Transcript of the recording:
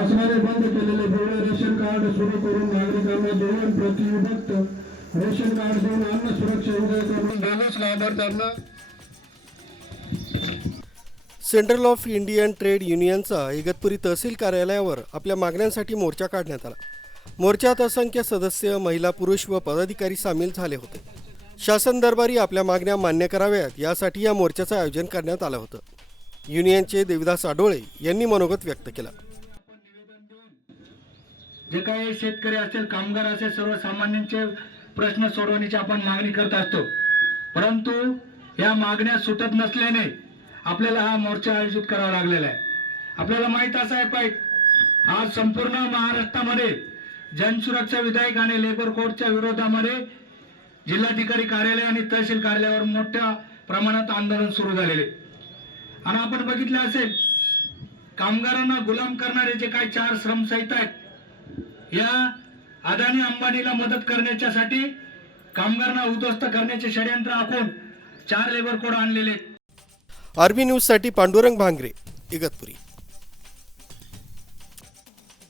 शासनाने बंद केलेले पिवळे रेशन कार्ड सुरू करून नागरिकांना दोन प्रतिविभक्त रेशन कार्ड देऊन अन्न सुरक्षा उदय करून दोनच लाभार्थ्यांना सेंट्रल ऑफ इंडियन ट्रेड युनियनचा इगतपुरी तहसील कार्यालयावर आपल्या मागण्यांसाठी मोर्चा काढण्यात आला. मोर्चात असंख्य सदस्य महिला पुरुष व पदाधिकारी सामील झाले होते. शासन दरबारी आपल्या मागण्या मान्य कराव्यात यासाठी या मोर्चाचं आयोजन करण्यात आलं होतं. युनियनचे देविदास आडोळे यांनी मनोगत व्यक्त केलं. जे काही शेतकरी असेल कामगार असेल सर्वसामान्यांचे प्रश्न सोडवण्याची आपण मागणी करत असतो. परंतु या मागण्या सुटत नसल्याने आपल्याला हा मोर्चा आयोजित करावा लागलेला आहे. आपल्याला माहीत असं आहे पाहिजे आज संपूर्ण महाराष्ट्रामध्ये जनसुरक्षा विधेयक आणि लेबर कोडच्या विरोधामध्ये जिल्हाधिकारी कार्यालय आणि तहसील कार्यालयावर मोठ्या प्रमाणात आंदोलन सुरू झालेले. आणि आपण बघितलं असेल कामगारांना गुलाम करणारे जे काही चार श्रमसहित आहेत या अदानी अंबानीला मदत करण्याच्यासाठी कामगारांना उद्ध्वस्त करण्याचे षडयंत्र आखून चार लेबर कोड आणलेले आहेत. आरबी न्यूजसाठी पांडुरंग भांगरे इगतपुरी